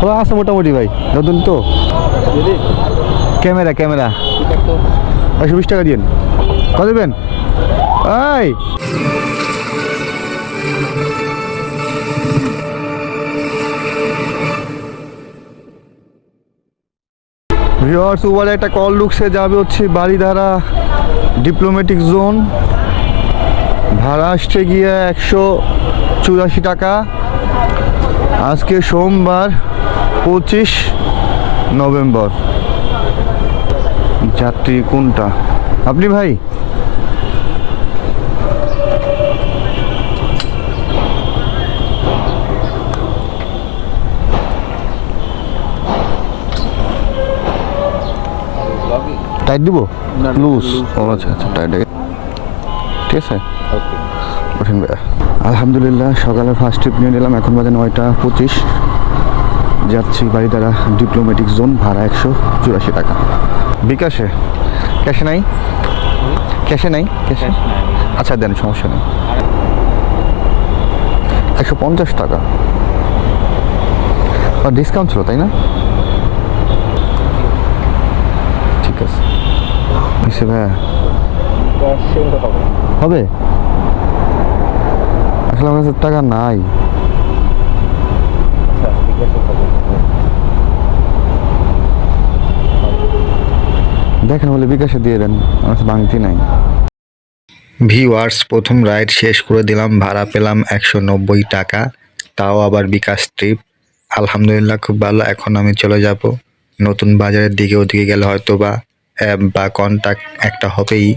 ভালো আছে মোটামুটি ভাই। নতুন তো। Camera camera. একশো বিশ টাকা দিন কত দেবেন? এই! ভিওয়ার্স উবারে একটা কল ঢুকছে, যাবে হচ্ছে বাড়িধারা ডিপ্লোম্যাটিক জোন ভাড়া আসছে গিয়ে একশো চুরাশি টাকা। আজকে সোমবার পঁচিশ নভেম্বর। যাত্রী কোনটা? আপনি ভাই? টাইট দিব? লুজ ও আচ্ছা আচ্ছা টাইট ঠিক আছে? কঠিন ভাইয়া আলহামদুলিল্লাহ সকালে ফার্স্ট ট্রিপ নিয়ে নিলাম এখন বাজে নয়টা পঁচিশ। যাচ্ছি বাড়ি দ্বারা ডিপ্লোম্যাটিক জোন ভাড়া একশো চুরাশি টাকা। বিকাশে? ক্যাশে নাই? ক্যাশে নাই? ক্যাশে? আচ্ছা দেন সমস্যা নেই। একশো পঞ্চাশ টাকা। আর ডিসকাউন্ট ছিল তাই না? ঠিক আছে। ভাইয়া। হবে? আসলে আমার কাছে টাকা নাই। দেখেন বলে বিকাশে দিয়ে দেন, আমার বাংতি নাই। ভিওয়ার্স প্রথম রাইড শেষ করে দিলাম, ভাড়া পেলাম একশো নব্বই টাকা, তাও আবার বিকাশ ট্রিপ। আলহামদুলিল্লাহ, খুব ভালো, এখন আমি চলে যাব। নতুন বাজারের দিকে, ওদিকে গেলে হয়তো বা অ্যাপ বা কন্ট্যাক্ট একটা হবেই।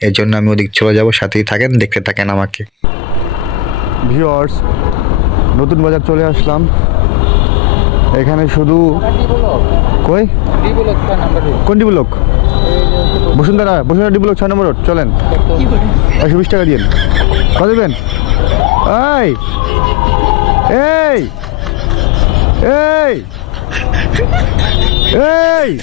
এর জন্য আমি ওদিক চলে যাব, সাথেই থাকেন, দেখতে থাকেন আমাকে। ভিওয়ার্স নতুন বাজার চলে আসলাম। এখানে শুধু কই? কোন ডিবলক? বসুন্ধরা বসুন্ধরা ডিবলক ছয় নম্বর রোড, চলেন। একশো বিশ টাকা দিন কত দেবেন? এই! এই! এই! এই!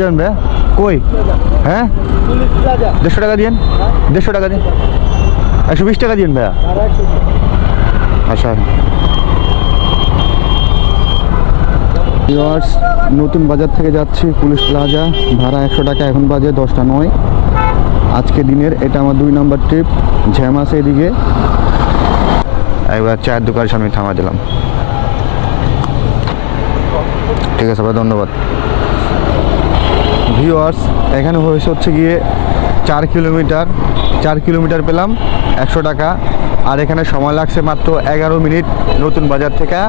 যাবেন ভাইয়া? কই? হ্যাঁ? দেড়শো টাকা দিন দেড়শো টাকা দিন। একশো বিশ টাকা দিন ভাইয়া। আচ্ছা। নতুন বাজার থেকে যাচ্ছি পুলিশ প্লাজা। ভাড়া একশো টাকা, এখন বাজে দশটা নয়। আজকে দিনের, এটা আমার দুই নম্বর ট্রিপ ঝ্যামাস এদিকে। একবার চায়ের দোকানের সামনে থামা দিলাম। ঠিক আছে ভাই, ধন্যবাদ। ভিউয়ার্স এখানে হয়েছে হচ্ছে গিয়ে চার কিলোমিটার। চার কিলোমিটার পেলাম, একশো টাকা। আর এখানে সময় লাগছে মাত্র এগারো মিনিট নতুন বাজার থেকে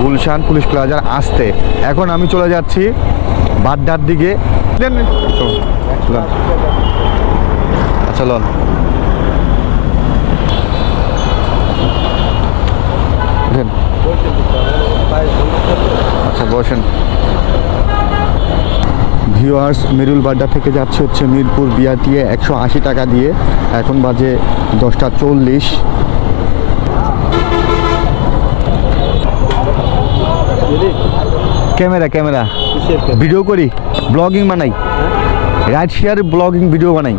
গুলশান পুলিশ প্লাজার আসতে। এখন আমি চলে যাচ্ছি বাড্ডার দিকে। আচ্ছা আচ্ছা বসেন। ভিউয়ার্স মিরুল বাড্ডা থেকে যাচ্ছে হচ্ছে মিরপুর বিআরটিএ একশো আশি টাকা দিয়ে। এখন বাজে দশটা চল্লিশ। Camera camera. ভিডিও করি, ব্লগিং বানাই। রাইড শেয়ার ব্লগিং ভিডিও বানাই।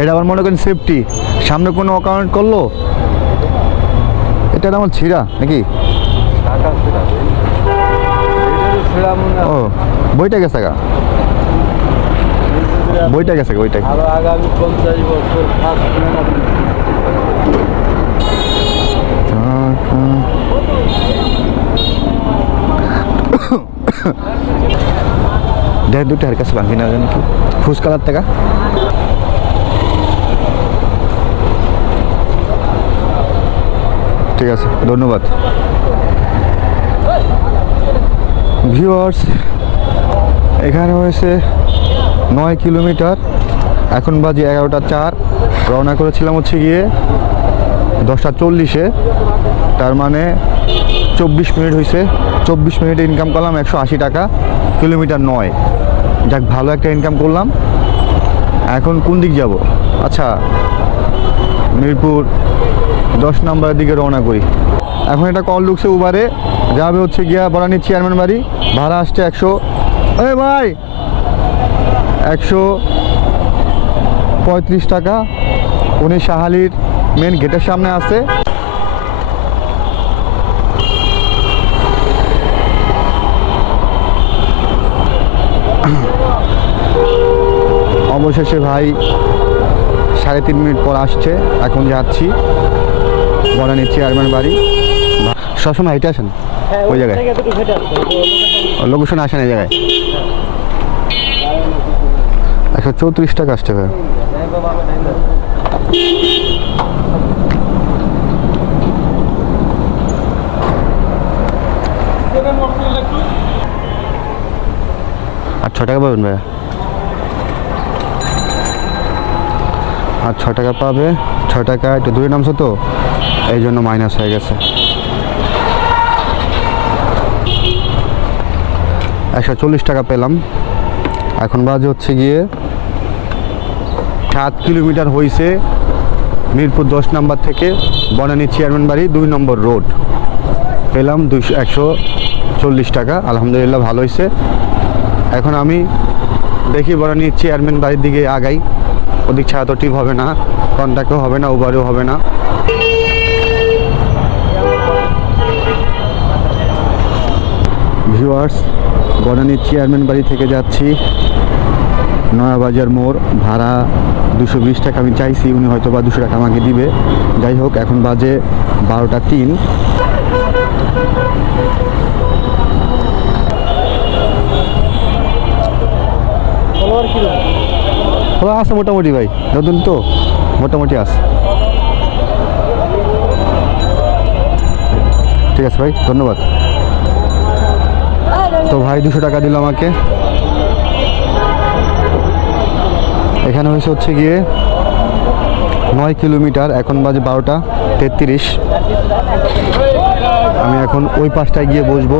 এটা আমার মনে করেন সেফটি সামনে কোনো অ্যাকাউন্ট করল? এটা আমার ছিঁড়া, নাকি? ও বইটা গেছে গা? বইটা গেছে বইটা। আরও আগামী পঞ্চাশ বছর দেড় দুটো হার কাছে ভাঙি না জানি কি। ফুস কালার টাকা ঠিক আছে ধন্যবাদ। ভিউয়ার্স এখানে হয়েছে নয় কিলোমিটার। এখন বাজে এগারোটা চার। রওনা করেছিলাম হচ্ছে গিয়ে দশটা চল্লিশে। তার মানে চব্বিশ মিনিট হয়েছে। চব্বিশ মিনিটে ইনকাম করলাম একশো আশি টাকা, কিলোমিটার নয়। যাক, ভালো একটা ইনকাম করলাম। এখন কোন দিক যাব? আচ্ছা মিরপুর দশ নম্বরের দিকে রওনা করি। এখন এটা কল ঢুকছে উবারে যাবে হচ্ছে গিয়া বরানির চেয়ারম্যান বাড়ি। ভাড়া আসছে একশো। এই ভাই! একশো পঁয়ত্রিশ টাকা। উনি সাহালির মেন গেটের সামনে আছে। অবশেষে ভাই সাড়ে তিন মিনিট পর আসছে। এখন যাচ্ছি বনানি চেয়ারম্যান বাড়ি। সবসময় হেঁটে আসেন? ওই জায়গায়? লোকেশন আসেন এই জায়গায়? একশো চৌত্রিশ টাকা আসছে ভাই। আর ছ টাকা পাবেন ভাইয়া? আর ছ টাকা পাবে ছ টাকা একটু দূরে নামছো তো? এই জন্য মাইনাস হয়ে গেছে। একশো চল্লিশ টাকা পেলাম। এখন বাজে হচ্ছে গিয়ে সাত কিলোমিটার হয়েছে মিরপুর দশ নাম্বার থেকে বনানী চেয়ারম্যান বাড়ি দুই নম্বর রোড। পেলাম দুইশো, একশো চল্লিশ টাকা, আলহামদুলিল্লাহ ভালো হয়েছে এখন আমি দেখি বনানী চেয়ারম্যান বাড়ির দিকে আগাই। ওদিক ছাড়া তো টিপ হবে না কন্ট্যাক্টও হবে না উবারও হবে না। ভিউয়ার্স বনানীর চেয়ারম্যান বাড়ি থেকে যাচ্ছি। নয়াবাজার মোড়, ভাড়া দুশো বিশ টাকা আমি চাইছি, উনি হয়তো বা দুশো টাকা আমাকে দিবে। যাই হোক, এখন বাজে বারোটা তিন। আছে মোটামুটি ভাই, নতুন তো, মোটামুটি আছে। ঠিক আছে ভাই, ধন্যবাদ। তো ভাই দুশো টাকা দিল আমাকে। এখানে হয়েছে হচ্ছে গিয়ে নয় কিলোমিটার, এখন বাজে বারোটা তেত্রিশ। আমি এখন ওই পাশটায় গিয়ে বসবো।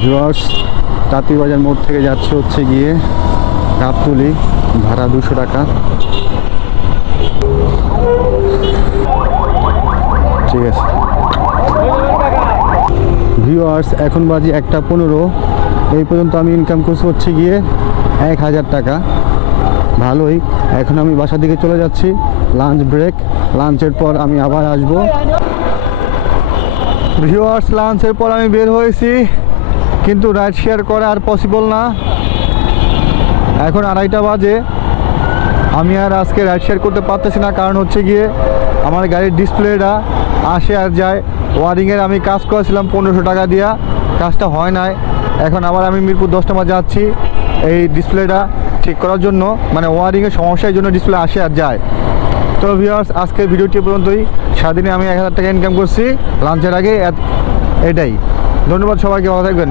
ভিউয়ার্স, তাঁতিবাজার মোড় থেকে যাচ্ছে হচ্ছে গিয়ে গাবতুলি, ভাড়া দুশো টাকা। ঠিক আছে। ভিউয়ার্স এখন বাজে একটা পনেরো। এই পর্যন্ত আমি ইনকাম করছি হচ্ছে গিয়ে এক হাজার টাকা। ভালোই। এখন আমি বাসার দিকে চলে যাচ্ছি। লাঞ্চ ব্রেক লাঞ্চের পর আমি আবার আসব। ভিউয়ার্স লাঞ্চের পর আমি বের হয়েছি। কিন্তু রাইড শেয়ার করা আর পসিবল না। এখন আড়াইটা বাজে। আমি আর আজকে রাইড শেয়ার করতে পারতেছি না। কারণ হচ্ছে গিয়ে আমার গাড়ির ডিসপ্লেটা আসে আর যায়। ওয়ারিংয়ের আমি কাজ করেছিলাম পনেরোশো টাকা দিয়া। কাজটা হয় নাই। এখন আবার আমি মিরপুর দশ নম্বর যাচ্ছি এই ডিসপ্লেটা ঠিক করার জন্য মানে ওয়ারিংয়ের সমস্যার জন্য ডিসপ্লে আসে আর যায়। তো ভিউয়ার্স আজকের ভিডিওটি পর্যন্তই। সারাদিনে আমি এক হাজার টাকা ইনকাম করছি। লাঞ্চের আগে এটাই। ধন্যবাদ সবাইকে, ভালো থাকবেন।